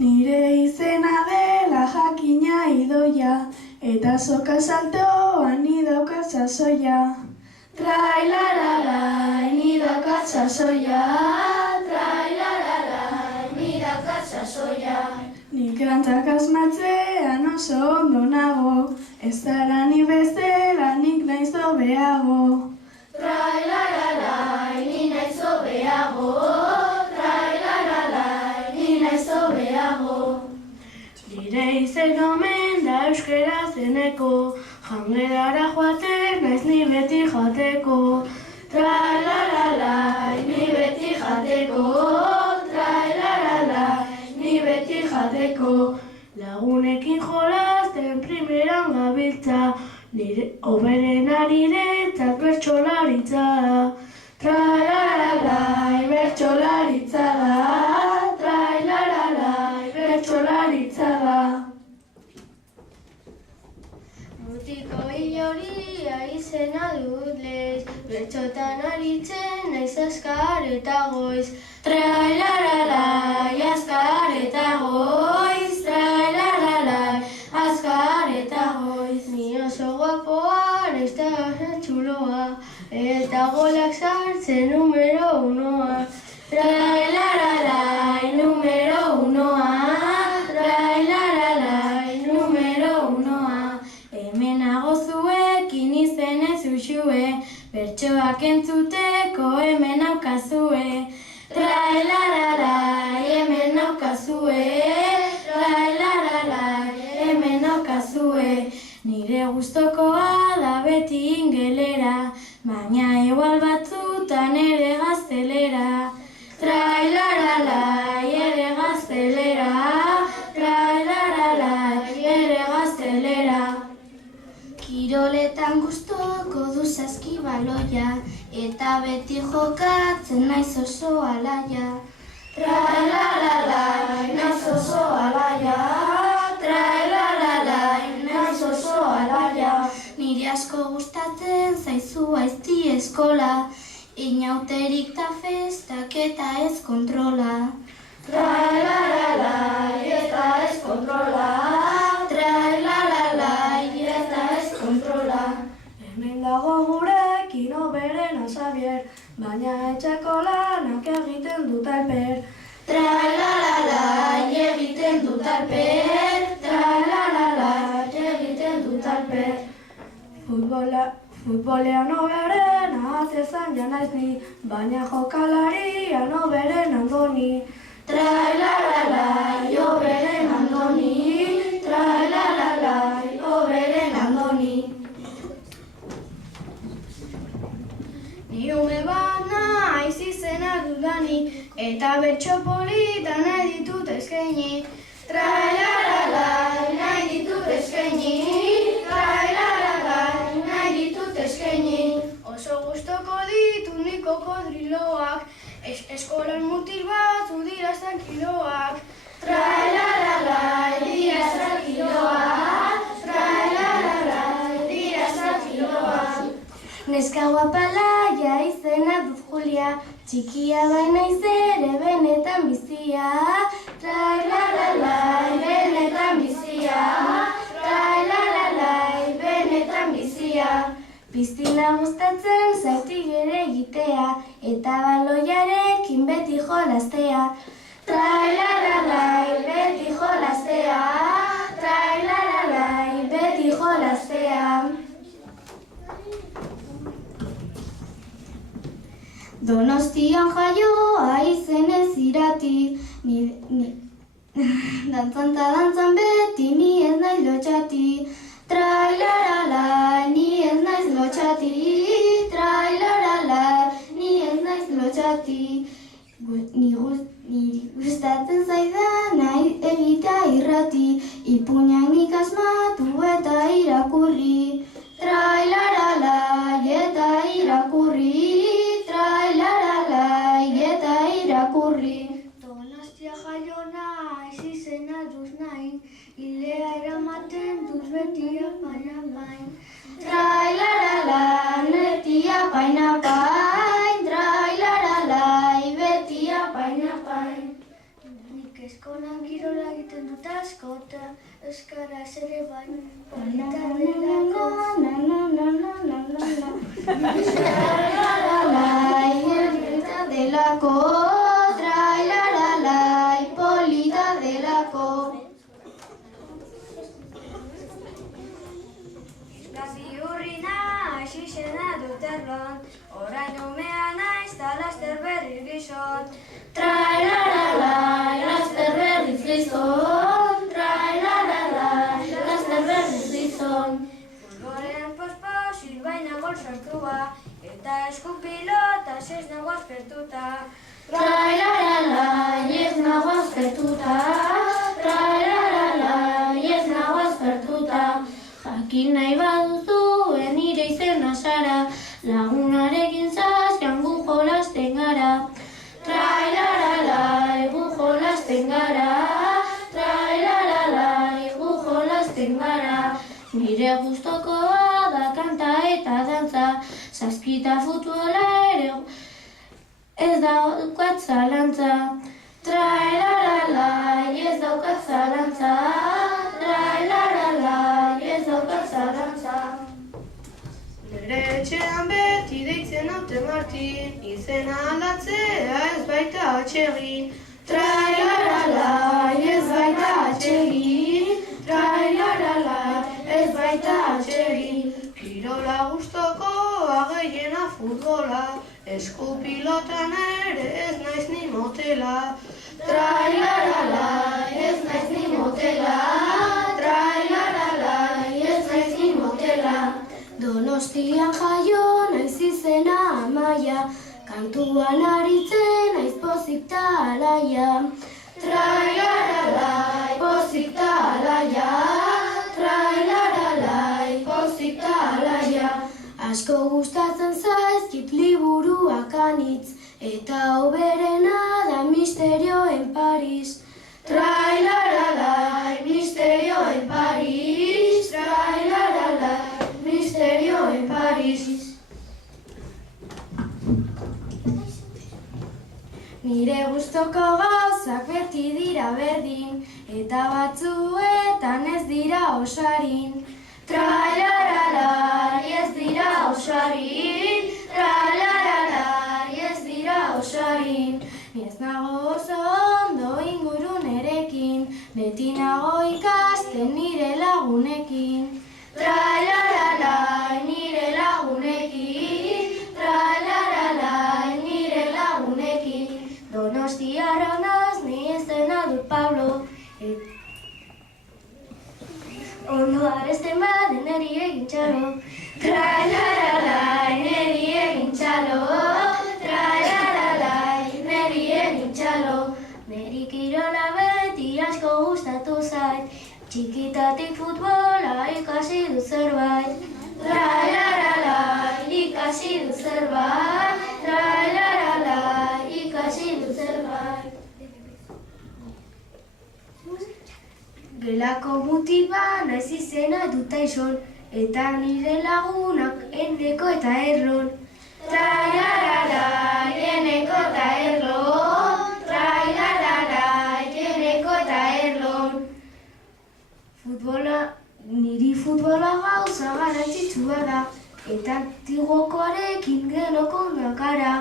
Nire izena dela jakina idoia, eta soka saltoan ni daukat sasoia. Trailarara, ni daukat sasoia, trailarara, ni daukat sasoia. Nik kantak asmatzean oso ondo nago, ez zara ni bezala nik naiz hobeago. Trailarara, ni naiz hobeago, trailarara, ni naiz hobeago. Nire izen omen da euskera zeneko, jangelara joaten naiz ni beti jateko. Trailarara, ni beti jateko, trailarara, ni beti jateko. Lagunekin jolasten primeran gabiltza, nire hoberen ariretzat bertsolaritza da. Trailarara, bertsolaritza da, trailarara, bertsolaritza da. Mutiko hiloria izena dut lez, bertsotan aritzen naiz azkar eta goiz. Trailarara, azkar eta goiz, trailarara, azkar eta goiz. Ni oso guapoa, naiz eta txuloa, eta golak sartzen numero unoa. Trailarara, numero unoa, trailarara, numero unoa. Hemenago zuekin izenez uxue, bertsoak entzuteko hemen aukazue. Trailarara, hemen aukazue, trailarara, hemen aukazue. Nire gustokoa da beti ingelera, baina igual batzutan ere gaztelera. Trailarara, ere gaztelera, trailarara, ere gaztelera. Kiroletan gustoko du saskibaloia, eta beti jokatzen naiz oso alaia. Trailarara, naiz oso alaia, trailarara, naiz oso alaia. Nire asko gustatzen zaizu aizti eskola, inauterik ta festak eta ez kontrola. Trailarara, eta ez kontrola, trailarara, eta ez kontrola. Hemen dago gurekin hoberen Xabier, baina etxeko lanak egiten dut alper. Trailarara, egiten dut alper, trailarara, egiten dut alper. Futbolean hoberen atzezan janaiz ni, baina jokalarian hoberen andoni. Trailarara, hoberen andoni, trailarara, hoberen andoni. Ni ume bat naiz izena dudanik, eta bertso politan nahi ditut eskaini. Trailarara, nahi ditut eskaini, trailarara, nahi ditut eskaini. Oso gustoko ditu nik kokodriloak, eskolan mutil batzu dira tranquiloak. Trailarara, dira tranquiloak, trailarara, dira tranquiloak. Neska guapalaia izena dut Julia, txikia baina izere benetan bizia. Trailarara, benetan bizia, trailarara, benetan bizia. Piztina gustatzen zaitik ere egitea, eta baloiarekin beti jolastea. Trailarara, beti jolastea, trailarara, beti jolastea. Donostian jaioa izenez irati, dantzan ta dantzan beti ni ez naiz lotxati. Trailarala, ni ez naiz lotxati, trailarala, ni ez naiz lotxati. Niri gustatzen zaidan nahi egitea irrati, ipuinak asmatu eta irakurri. Trailarala, eta irakurri, trailarala, eta irakurri. Donostia jaio naiz izena duz nahi, ilea eramaten duz beti apain. Trailarala, neti apain, trailarala, beti apain. Nik ez Eskolan kirola egiten dut askota, euskaraz ere bai, polita delako. Trailaralai, polita delako, trailaralai, polita delako. Gazi hurrina, aixixena dut erlon, orain umea naiz ta laster berriz gizon. Trailaralai, laster berriz gizon, trailaralai, laster berriz gizon. Futbolean pospos, baina gol sartua, eta eskupilotaz ez nago aspertuta. Trailaralai, ez nago aspertuta, trailaralai, ez nago aspertuta. Jakin nahi baduzu, nire izena Sara, lagunarekin zazpian gu jolasten gara. Trailaralai, gu jolasten gara, trailaralai, gu jolasten gara. Nire gustokoa da kanta eta dantza, saskita futbola ere ez daukat zalantza. Trailaralai, ez daukat zalantza, trailaralai, ez daukat zalantza. Nere etxean beti deitzen haute Martin, izena aldatzea ez baita atsegin. Trailaralai, ez baita atsegin, trailaralai, ez baita atsegin. Kirola gustokoa gehiena futbola, eskupilotan ere ez naiz ni motela. Trailaralai, ez naiz ni motela, trailaralai, ez naiz ni motela. Donostian jaio naiz izena Amaia, kantuan aritzen naiz pozik ta alaia. Trailaralai, pozik ta alaia, trailaralai, pozik ta alaia. Asko gustatzen zaizkit liburuak anitz, eta hoberena da Misterio en Paris. Trailaralai, Misterio en Paris, trailaralai, Misterio en Paris. Nire gustoko gauzak beti dira berdin, eta batzuetan ez dira osarin. Trailaralai, ez dira osarin, trailaralai, ez dira osarin. Ni ez nago oso ondo ingurunerekin, beti nago ikasten nire lagunekin. Trailaralai, nire lagunekin, trailaralai, nire lagunekin. Donostiara naz, ni izena dut Pablo. Ondo abesten baden neri egin txalo. Trailaralai, neri egin txalo, trailaralai, neri egin txalo. Neri kirola beti asko gustatu zait, txikitatik futbola ikasi dut zerbait. Trailaralai, ikasi dut zerbait, trailaralai, ikasi dut zerbait. Gelako mutiba naiz izena dut Aizon, eta nire lagunak Eneko eta Erlon. Trailaralai, Eneko eta Erlon, trailaralai, Eneko eta Erlon. Niri futbola gauza garrantzitsua da, eta antigokoarekin genoko nakara.